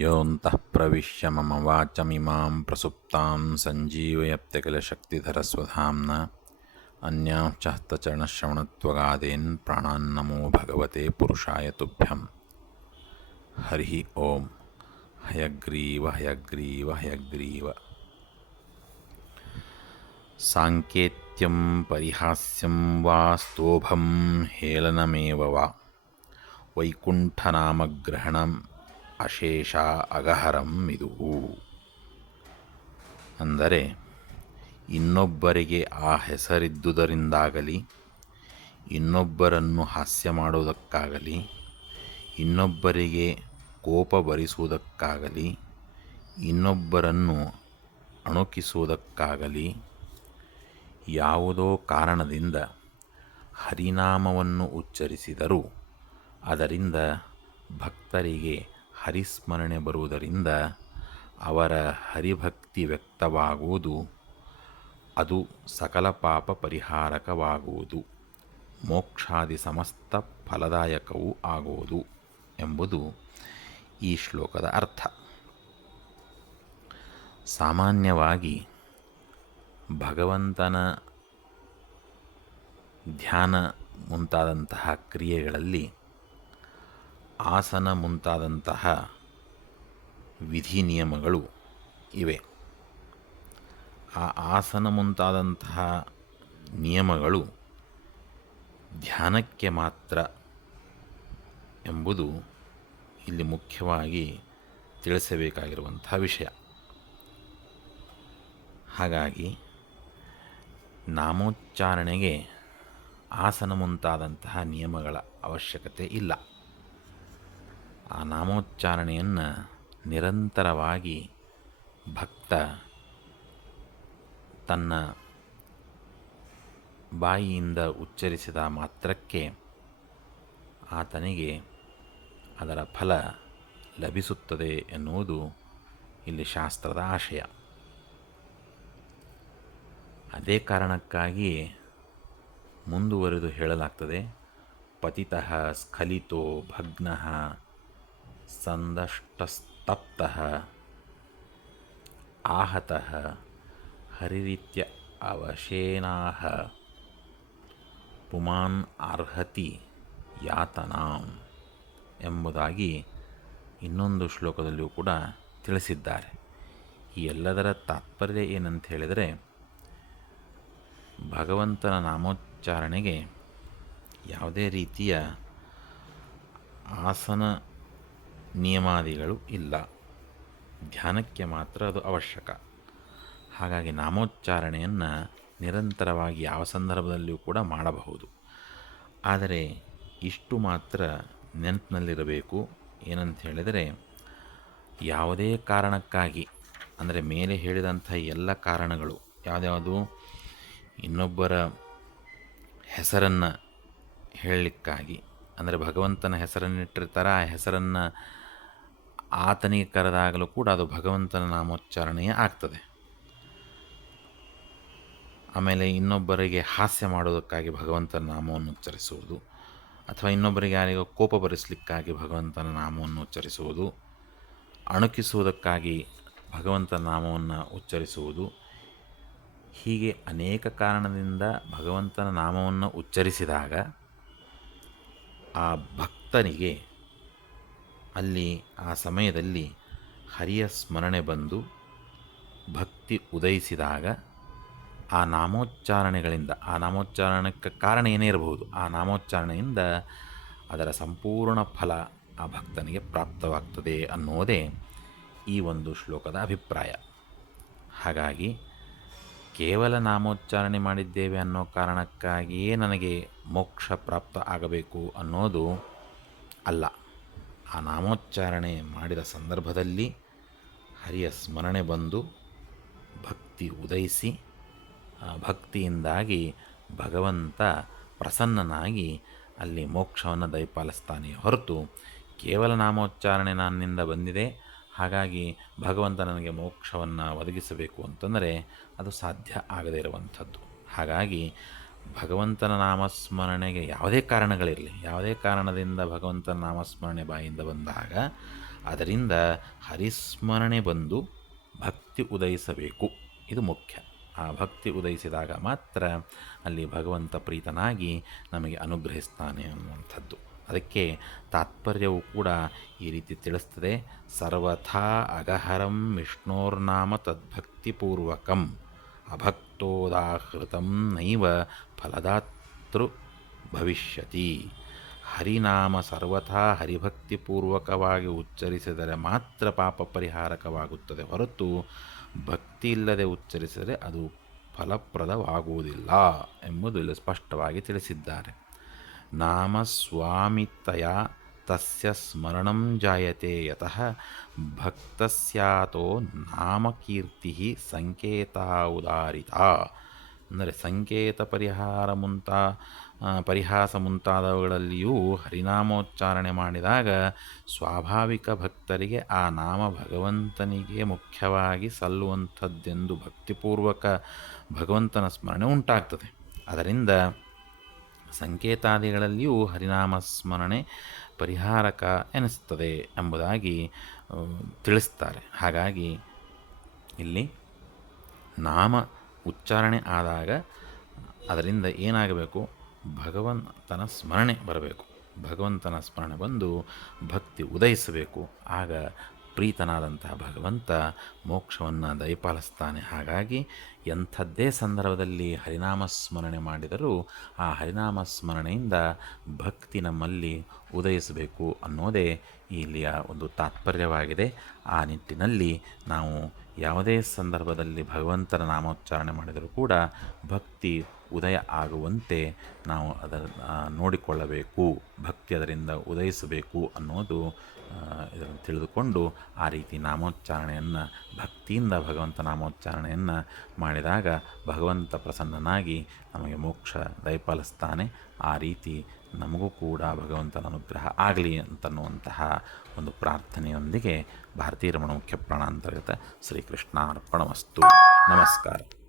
योऽन्तः प्रविश्य मम वाचमिमां प्रसुप्तां सञ्जीवयत्यखिलशक्तिधरस्वधाम्ना अन्यां च हस्तचरणश्रवणत्वगादेन् प्राणान्नमो भगवते पुरुषाय तुभ्यं हरिः ॐ हयग्रीव हयग्रीव हयग्रीव साङ्केत्यं परिहास्यं वा स्तोभं हेलनमेव वा वैकुण्ठनामग्रहणं ಅಶೇಷ ಅಗಹರಂ ಇದು. ಅಂದರೆ ಇನ್ನೊಬ್ಬರಿಗೆ ಆ ಹೆಸರಿದ್ದುದರಿಂದಾಗಲಿ, ಇನ್ನೊಬ್ಬರನ್ನು ಹಾಸ್ಯ ಮಾಡುವುದಕ್ಕಾಗಲಿ, ಇನ್ನೊಬ್ಬರಿಗೆ ಕೋಪ ಭರಿಸುವುದಕ್ಕಾಗಲಿ ಇನ್ನೊಬ್ಬರನ್ನು ಅಣುಕಿಸುವುದಕ್ಕಾಗಲಿ, ಯಾವುದೋ ಕಾರಣದಿಂದ ಹರಿನಾಮವನ್ನು ಉಚ್ಚರಿಸಿದರೂ ಅದರಿಂದ ಭಕ್ತರಿಗೆ ಹರಿಸ್ಮರಣೆ ಬರುವುದರಿಂದ ಅವರ ಹರಿಭಕ್ತಿ ವ್ಯಕ್ತವಾಗುವುದು. ಅದು ಸಕಲ ಪಾಪ ಪರಿಹಾರಕವಾಗುವುದು. ಮೋಕ್ಷಾದಿ ಸಮಸ್ತ ಫಲದಾಯಕವೂ ಆಗುವುದು ಎಂಬುದು ಈ ಶ್ಲೋಕದ ಅರ್ಥ. ಸಾಮಾನ್ಯವಾಗಿ ಭಗವಂತನ ಧ್ಯಾನ ಮುಂತಾದಂತಹ ಕ್ರಿಯೆಗಳಲ್ಲಿ ಆಸನ ಮುಂತಾದಂತಹ ವಿಧಿ ನಿಯಮಗಳು ಇವೆ. ಆ ಆಸನ ಮುಂತಾದಂತಹ ನಿಯಮಗಳು ಧ್ಯಾನಕ್ಕೆ ಮಾತ್ರ ಎಂಬುದು ಇಲ್ಲಿ ಮುಖ್ಯವಾಗಿ ತಿಳಿಸಬೇಕಾಗಿರುವಂಥ ವಿಷಯ. ಹಾಗಾಗಿ ನಾಮೋಚ್ಚಾರಣೆಗೆ ಆಸನ ಮುಂತಾದಂತಹ ನಿಯಮಗಳ ಅವಶ್ಯಕತೆ ಇಲ್ಲ. ಆ ನಾಮೋಚ್ಚಾರಣೆಯನ್ನು ನಿರಂತರವಾಗಿ ಭಕ್ತ ತನ್ನ ಬಾಯಿಯಿಂದ ಉಚ್ಚರಿಸಿದ ಮಾತ್ರಕ್ಕೆ ಆತನಿಗೆ ಅದರ ಫಲ ಲಭಿಸುತ್ತದೆ ಎನ್ನುವುದು ಇಲ್ಲಿ ಶಾಸ್ತ್ರದ ಆಶಯ. ಅದೇ ಕಾರಣಕ್ಕಾಗಿ ಮುಂದುವರೆದು ಹೇಳಲಾಗ್ತದೆ, ಪತಿತಃ ಸ್ಖಲಿತೋ ಭಗ್ನಃ ಸಂದಷ್ಟಸ್ತಪ್ತಃ ಆಹತಃ ಹರಿರೀತ್ಯ ಅವಶೇನಾಹ ಪುಮಾನ್ ಅರ್ಹತಿ ಯಾತನಾಂ ಎಂಬುದಾಗಿ ಇನ್ನೊಂದು ಶ್ಲೋಕದಲ್ಲಿಯೂ ಕೂಡ ತಿಳಿಸಿದ್ದಾರೆ. ಈ ಎಲ್ಲದರ ತಾತ್ಪರ್ಯ ಏನಂತ ಹೇಳಿದರೆ, ಭಗವಂತನ ನಾಮೋಚ್ಚಾರಣೆಗೆ ಯಾವುದೇ ರೀತಿಯ ಆಸನ ನಿಯಮಾದಿಗಳು ಇಲ್ಲ. ಧ್ಯಾನಕ್ಕೆ ಮಾತ್ರ ಅದು ಅವಶ್ಯಕ. ಹಾಗಾಗಿ ನಾಮೋಚ್ಚಾರಣೆಯನ್ನು ನಿರಂತರವಾಗಿ ಯಾವ ಸಂದರ್ಭದಲ್ಲಿಯೂ ಕೂಡ ಮಾಡಬಹುದು. ಆದರೆ ಇಷ್ಟು ಮಾತ್ರ ನೆನಪಿನಲ್ಲಿರಬೇಕು. ಏನಂತ ಹೇಳಿದರೆ ಯಾವುದೇ ಕಾರಣಕ್ಕಾಗಿ, ಅಂದರೆ ಮೇಲೆ ಹೇಳಿದಂಥ ಎಲ್ಲ ಕಾರಣಗಳು, ಯಾವುದ್ಯಾವುದು, ಇನ್ನೊಬ್ಬರ ಹೆಸರನ್ನು ಹೇಳಲಿಕ್ಕಾಗಿ, ಅಂದರೆ ಭಗವಂತನ ಹೆಸರನ್ನಿಟ್ಟಿರ್ತಾರೆ, ಆ ಹೆಸರನ್ನು ಆತನಿಗೆ ಕರೆದಾಗಲೂ ಕೂಡ ಅದು ಭಗವಂತನ ನಾಮೋಚ್ಚಾರಣೆಯೇ ಆಗ್ತದೆ. ಆಮೇಲೆ ಇನ್ನೊಬ್ಬರಿಗೆ ಹಾಸ್ಯ ಮಾಡೋದಕ್ಕಾಗಿ ಭಗವಂತನ ನಾಮವನ್ನು ಉಚ್ಚರಿಸುವುದು, ಅಥವಾ ಇನ್ನೊಬ್ಬರಿಗೆ ಯಾರಿಗೋ ಕೋಪ ಬರಿಸಲಿಕ್ಕಾಗಿ ಭಗವಂತನ ನಾಮವನ್ನು ಉಚ್ಚರಿಸುವುದು, ಅಣುಕಿಸುವುದಕ್ಕಾಗಿ ಭಗವಂತನ ನಾಮವನ್ನು ಉಚ್ಚರಿಸುವುದು, ಹೀಗೆ ಅನೇಕ ಕಾರಣದಿಂದ ಭಗವಂತನ ನಾಮವನ್ನು ಉಚ್ಚರಿಸಿದಾಗ ಆ ಭಕ್ತನಿಗೆ ಅಲ್ಲಿ, ಆ ಸಮಯದಲ್ಲಿ ಹರಿಯ ಸ್ಮರಣೆ ಬಂದು ಭಕ್ತಿ ಉದಯಿಸಿದಾಗ ಆ ನಾಮೋಚ್ಚಾರಣೆಗಳಿಂದ, ಆ ನಾಮೋಚ್ಚಾರಣಕ್ಕೆ ಕಾರಣ ಏನೇ ಇರಬಹುದು, ಆ ನಾಮೋಚ್ಚಾರಣೆಯಿಂದ ಅದರ ಸಂಪೂರ್ಣ ಫಲ ಆ ಭಕ್ತನಿಗೆ ಪ್ರಾಪ್ತವಾಗ್ತದೆ ಅನ್ನೋದೇ ಈ ಒಂದು ಶ್ಲೋಕದ ಅಭಿಪ್ರಾಯ. ಹಾಗಾಗಿ ಕೇವಲ ನಾಮೋಚ್ಚಾರಣೆ ಮಾಡಿದ್ದೇವೆ ಅನ್ನೋ ಕಾರಣಕ್ಕಾಗಿಯೇ ನನಗೆ ಮೋಕ್ಷ ಪ್ರಾಪ್ತ ಆಗಬೇಕು ಅನ್ನೋದು ಅಲ್ಲ. ಆ ನಾಮೋಚ್ಚಾರಣೆ ಮಾಡಿದ ಸಂದರ್ಭದಲ್ಲಿ ಹರಿಯ ಸ್ಮರಣೆ ಬಂದು ಭಕ್ತಿ ಉದಯಿಸಿ, ಆ ಭಕ್ತಿಯಿಂದಾಗಿ ಭಗವಂತ ಪ್ರಸನ್ನನಾಗಿ ಅಲ್ಲಿ ಮೋಕ್ಷವನ್ನು ದಯಪಾಲಿಸ್ತಾನೆ ಹೊರತು ಕೇವಲ ನಾಮೋಚ್ಚಾರಣೆ ನನ್ನಿಂದ ಬಂದಿದೆ. ಹಾಗಾಗಿ ಭಗವಂತ ನನಗೆ ಮೋಕ್ಷವನ್ನು ಒದಗಿಸಬೇಕು ಅಂತಂದರೆ ಅದು ಸಾಧ್ಯ ಆಗದೇ ಇರುವಂಥದ್ದು. ಹಾಗಾಗಿ ಭಗವಂತನ ನಾಮಸ್ಮರಣೆಗೆ ಯಾವುದೇ ಕಾರಣಗಳಿರಲಿ, ಯಾವುದೇ ಕಾರಣದಿಂದ ಭಗವಂತನ ನಾಮಸ್ಮರಣೆ ಬಾಯಿಂದ ಬಂದಾಗ ಅದರಿಂದ ಹರಿಸ್ಮರಣೆ ಬಂದು ಭಕ್ತಿ ಉದಯಿಸಬೇಕು. ಇದು ಮುಖ್ಯ. ಆ ಭಕ್ತಿ ಉದಯಿಸಿದಾಗ ಮಾತ್ರ ಅಲ್ಲಿ ಭಗವಂತ ಪ್ರೀತನಾಗಿ ನಮಗೆ ಅನುಗ್ರಹಿಸ್ತಾನೆ ಅನ್ನುವಂಥದ್ದು. ಅದಕ್ಕೆ ತಾತ್ಪರ್ಯವು ಕೂಡ ಈ ರೀತಿ ತಿಳಿಸ್ತದೆ. ಸರ್ವಥಾ ಅಗಹರಂ ವಿಷ್ಣೋರ್ನಾಮ ತದ್ಭಕ್ತಿಪೂರ್ವಕಂ. ಅಭಕ್ತೋದಾಹೃತಂ ನೈವ ಫಲದಾತೃ ಭವಿಷ್ಯತಿ. ಹರಿನಾಮ ಸರ್ವಥಾ ಹರಿಭಕ್ತಿಪೂರ್ವಕವಾಗಿ ಉಚ್ಚರಿಸಿದರೆ ಮಾತ್ರ ಪಾಪ ಪರಿಹಾರಕವಾಗುತ್ತದೆ. ಹೊರತು ಭಕ್ತಿ ಇಲ್ಲದೆ ಉಚ್ಚರಿಸಿದರೆ ಅದು ಫಲಪ್ರದವಾಗುವುದಿಲ್ಲ ಎಂಬುದು ಇಲ್ಲಿ ಸ್ಪಷ್ಟವಾಗಿ ತಿಳಿಸಿದ್ದಾರೆ. ನಾಮ ತಸ್ಯ ಸ್ಮರಣಂ ಜಾಯತೆ ಯತಃ ಭಕ್ತಸ್ಯಾತೋ ನಾಮಕೀರ್ತಿ ಸಂಕೇತ ಉದಾರಿತ ಅಂದರೆ ಸಂಕೇತ ಪರಿಹಾರ ಮುಂತ ಪರಿಹಾಸ ಮುಂತಾದವುಗಳಲ್ಲಿಯೂ ಹರಿನಾಮೋಚ್ಚಾರಣೆ ಮಾಡಿದಾಗ ಸ್ವಾಭಾವಿಕ ಭಕ್ತರಿಗೆ ಆ ನಾಮ ಭಗವಂತನಿಗೆ ಮುಖ್ಯವಾಗಿ ಸಲ್ಲುವಂಥದ್ದೆಂದು ಭಕ್ತಿಪೂರ್ವಕ ಭಗವಂತನ ಸ್ಮರಣೆ ಉಂಟಾಗ್ತದೆ. ಅದರಿಂದ ಸಂಕೇತಾದಿಗಳಲ್ಲಿಯೂ ಹರಿನಾಮ ಸ್ಮರಣೆ ಪರಿಹಾರಕ ಎನಿಸ್ತದೆ ಎಂಬುದಾಗಿ ತಿಳಿಸ್ತಾರೆ. ಹಾಗಾಗಿ ಇಲ್ಲಿ ನಾಮ ಉಚ್ಚಾರಣೆ ಆದಾಗ ಅದರಿಂದ ಏನಾಗಬೇಕು? ಭಗವಂತನ ಸ್ಮರಣೆ ಬರಬೇಕು. ಭಗವಂತನ ಸ್ಮರಣೆ ಬಂದು ಭಕ್ತಿ ಉದಯಿಸಬೇಕು. ಆಗ ಪ್ರೀತನಾದಂತಹ ಭಗವಂತ ಮೋಕ್ಷವನ್ನು ದಯಪಾಲಿಸ್ತಾನೆ. ಹಾಗಾಗಿ ಎಂಥದ್ದೇ ಸಂದರ್ಭದಲ್ಲಿ ಹರಿನಾಮ ಸ್ಮರಣೆ ಮಾಡಿದರೂ ಆ ಹರಿನಾಮ ಸ್ಮರಣೆಯಿಂದ ಭಕ್ತಿ ನಮ್ಮಲ್ಲಿ ಉದಯಿಸಬೇಕು ಅನ್ನೋದೇ ಇಲ್ಲಿಯ ಒಂದು ತಾತ್ಪರ್ಯವಾಗಿದೆ. ಆ ನಿಟ್ಟಿನಲ್ಲಿ ನಾವು ಯಾವುದೇ ಸಂದರ್ಭದಲ್ಲಿ ಭಗವಂತನ ನಾಮೋಚ್ಚಾರಣೆ ಮಾಡಿದರೂ ಕೂಡ ಭಕ್ತಿ ಉದಯ ಆಗುವಂತೆ ನಾವು ಅದರ ನೋಡಿಕೊಳ್ಳಬೇಕು ಭಕ್ತಿ ಅದರಿಂದ ಉದಯಿಸಬೇಕು ಅನ್ನೋದು ಇದನ್ನು ತಿಳಿದುಕೊಂಡು ಆ ರೀತಿ ನಾಮೋಚ್ಚಾರಣೆಯನ್ನು, ಭಕ್ತಿಯಿಂದ ಭಗವಂತ ನಾಮೋಚ್ಚಾರಣೆಯನ್ನು ಮಾಡಿದಾಗ ಭಗವಂತ ಪ್ರಸನ್ನನಾಗಿ ನಮಗೆ ಮೋಕ್ಷ ದಯಪಾಲಿಸ್ತಾನೆ. ಆ ರೀತಿ ನಮಗೂ ಕೂಡ ಭಗವಂತನ ಅನುಗ್ರಹ ಆಗಲಿ ಅಂತನ್ನುವಂತಹ ಒಂದು ಪ್ರಾರ್ಥನೆಯೊಂದಿಗೆ ಭಾರತೀಯ ರಮಣ ಮುಖ್ಯ ಪ್ರಾಣಾಂತರ್ಗತ ಶ್ರೀಕೃಷ್ಣಾರ್ಪಣಮಸ್ತು. ನಮಸ್ಕಾರ.